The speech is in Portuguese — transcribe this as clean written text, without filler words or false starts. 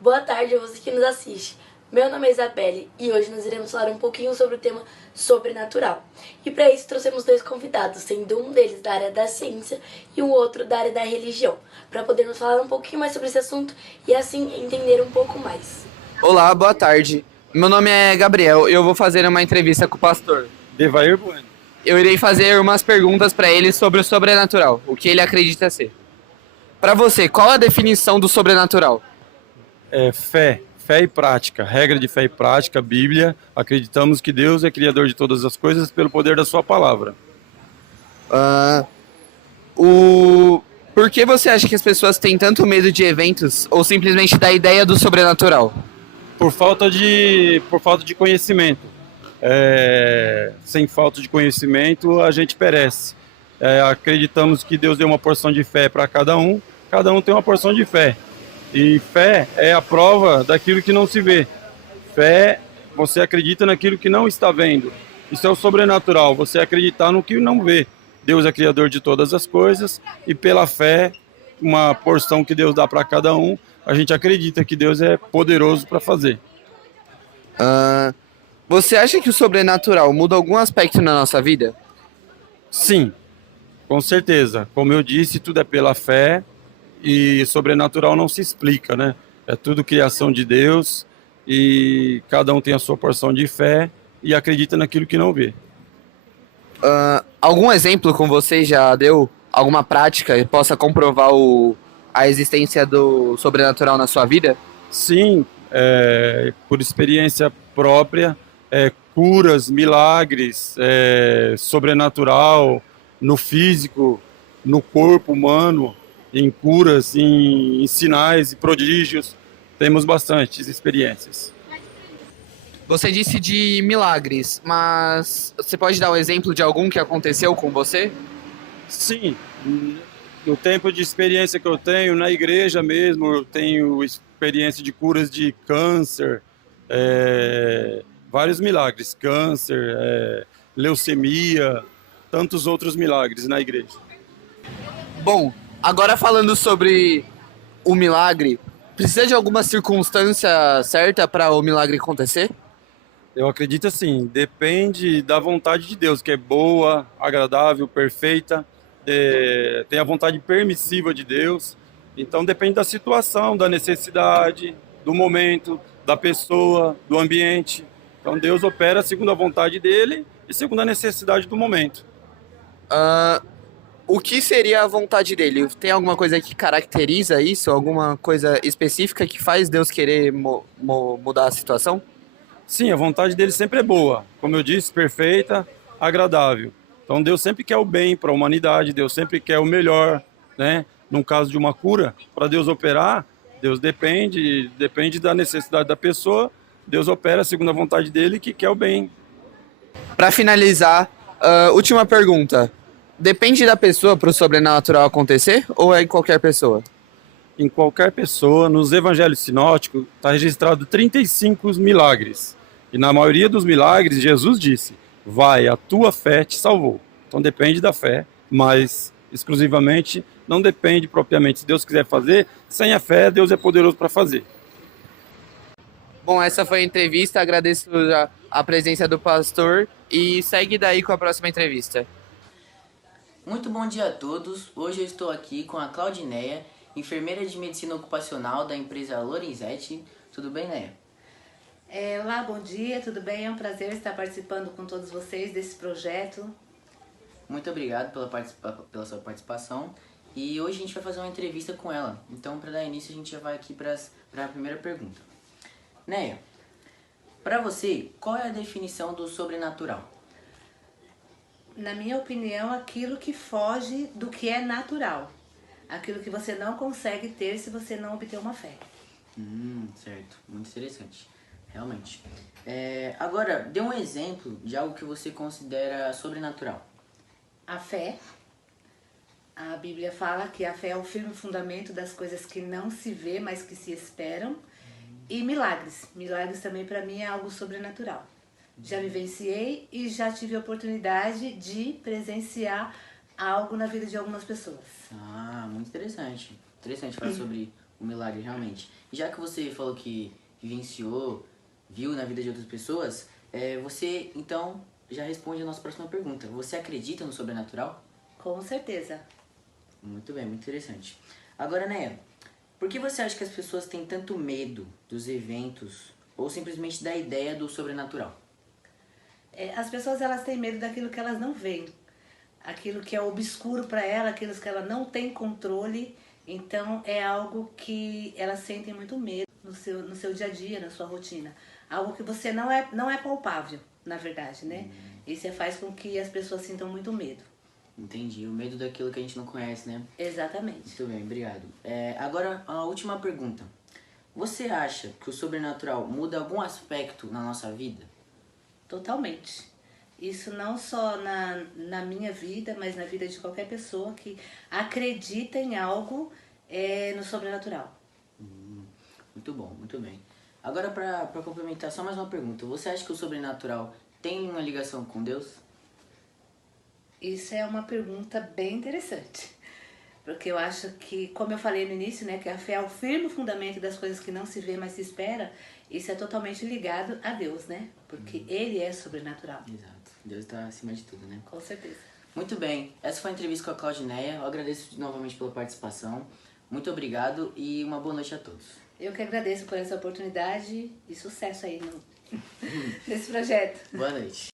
Boa tarde a você que nos assiste. Meu nome é Isabelle e hoje nós iremos falar um pouquinho sobre o tema sobrenatural. E para isso trouxemos dois convidados, sendo um deles da área da ciência e o outro da área da religião, para podermos falar um pouquinho mais sobre esse assunto e assim entender um pouco mais. Olá, boa tarde. Meu nome é Gabriel e eu vou fazer uma entrevista com o pastor. Devair Bueno. Eu irei fazer umas perguntas para ele sobre o sobrenatural, o que ele acredita ser. Para você, qual a definição do sobrenatural? Fé e prática, regra de fé e prática, Bíblia. Acreditamos que Deus é criador de todas as coisas pelo poder da sua palavra. Por que você acha que as pessoas têm tanto medo de eventos ou simplesmente da ideia do sobrenatural? Por falta de conhecimento. Sem falta de conhecimento, a gente perece. Acreditamos que Deus deu uma porção de fé para cada um tem uma porção de fé. E fé é a prova daquilo que não se vê. Fé, você acredita naquilo que não está vendo. Isso é o sobrenatural, você acreditar no que não vê. Deus é criador de todas as coisas e pela fé, uma porção que Deus dá para cada um, a gente acredita que Deus é poderoso para fazer. Você acha que o sobrenatural muda algum aspecto na nossa vida? Sim, com certeza. Como eu disse, tudo é pela fé e sobrenatural não se explica, né? É tudo criação de Deus e cada um tem a sua porção de fé e acredita naquilo que não vê. Algum exemplo com você já deu? Alguma prática que possa comprovar a existência do sobrenatural na sua vida? Sim, por experiência própria, curas, milagres, sobrenatural, no físico, no corpo humano, em curas, em sinais e prodígios, temos bastantes experiências. Você disse de milagres, mas você pode dar um exemplo de algum que aconteceu com você? Sim, no tempo de experiência que eu tenho, na igreja mesmo, eu tenho experiência de curas de câncer, vários milagres, câncer, leucemia, tantos outros milagres na igreja. Bom, agora falando sobre o milagre, precisa de alguma circunstância certa para o milagre acontecer? Eu acredito assim, depende da vontade de Deus, que é boa, agradável, perfeita, tem a vontade permissiva de Deus, então depende da situação, da necessidade, do momento, da pessoa, do ambiente. Então Deus opera segundo a vontade dele e segundo a necessidade do momento. O que seria a vontade dele? Tem alguma coisa que caracteriza isso? Alguma coisa específica que faz Deus querer mudar a situação? Sim, a vontade dele sempre é boa, como eu disse, perfeita, agradável. Então Deus sempre quer o bem para a humanidade, Deus sempre quer o melhor, né? Num caso de uma cura, para Deus operar, Deus depende da necessidade da pessoa, Deus opera segundo a vontade dele que quer o bem. Para finalizar, última pergunta. Depende da pessoa para o sobrenatural acontecer ou é em qualquer pessoa? Em qualquer pessoa, nos evangelhos sinóticos, está registrado 35 milagres. E na maioria dos milagres, Jesus disse, vai, a tua fé te salvou. Então depende da fé, mas exclusivamente não depende propriamente. Se Deus quiser fazer, sem a fé, Deus é poderoso para fazer. Bom, essa foi a entrevista, agradeço a presença do pastor e segue daí com a próxima entrevista. Muito bom dia a todos, hoje eu estou aqui com a Claudineia, enfermeira de medicina ocupacional da empresa Lorenzetti. Tudo bem, Neia? Olá, bom dia, tudo bem? É um prazer estar participando com todos vocês desse projeto. Muito obrigado pela sua participação. E hoje a gente vai fazer uma entrevista com ela. Então, para dar início, a gente já vai aqui para a primeira pergunta. Neia, para você, qual é a definição do sobrenatural? Na minha opinião, aquilo que foge do que é natural. Aquilo que você não consegue ter se você não obter uma fé. Certo. Muito interessante. Realmente. Agora, dê um exemplo de algo que você considera sobrenatural. A fé. A Bíblia fala que a fé é o firme fundamento das coisas que não se vê, mas que se esperam. E milagres. Milagres também para mim é algo sobrenatural. Já vivenciei e já tive a oportunidade de presenciar algo na vida de algumas pessoas. Muito interessante. Interessante falar sobre o milagre realmente. E já que você falou que vivenciou, viu na vida de outras pessoas, você então já responde a nossa próxima pergunta. Você acredita no sobrenatural? Com certeza. Muito bem, muito interessante. Agora, Néia, por que você acha que as pessoas têm tanto medo dos eventos ou simplesmente da ideia do sobrenatural? As pessoas elas têm medo daquilo que elas não veem, aquilo que é obscuro para ela, aquilo que ela não tem controle. Então é algo que elas sentem muito medo no seu dia a dia, na sua rotina. Algo que você não é palpável, na verdade, né? Isso faz com que as pessoas sintam muito medo. Entendi, o medo daquilo que a gente não conhece, né? Exatamente. Muito bem, obrigado. Agora, a última pergunta. Você acha que o sobrenatural muda algum aspecto na nossa vida? Totalmente. Isso não só na minha vida, mas na vida de qualquer pessoa que acredita em algo no sobrenatural. Muito bom, muito bem. Agora, para complementar, só mais uma pergunta. Você acha que o sobrenatural tem uma ligação com Deus? Isso é uma pergunta bem interessante. Porque eu acho que, como eu falei no início, né, que a fé é o firme fundamento das coisas que não se vê, mas se espera. Isso é totalmente ligado a Deus, né? Porque Ele é sobrenatural. Exato. Deus está acima de tudo, né? Com certeza. Muito bem. Essa foi a entrevista com a Claudineia. Eu agradeço novamente pela participação. Muito obrigado e uma boa noite a todos. Eu que agradeço por essa oportunidade e sucesso aí nesse projeto. Boa noite.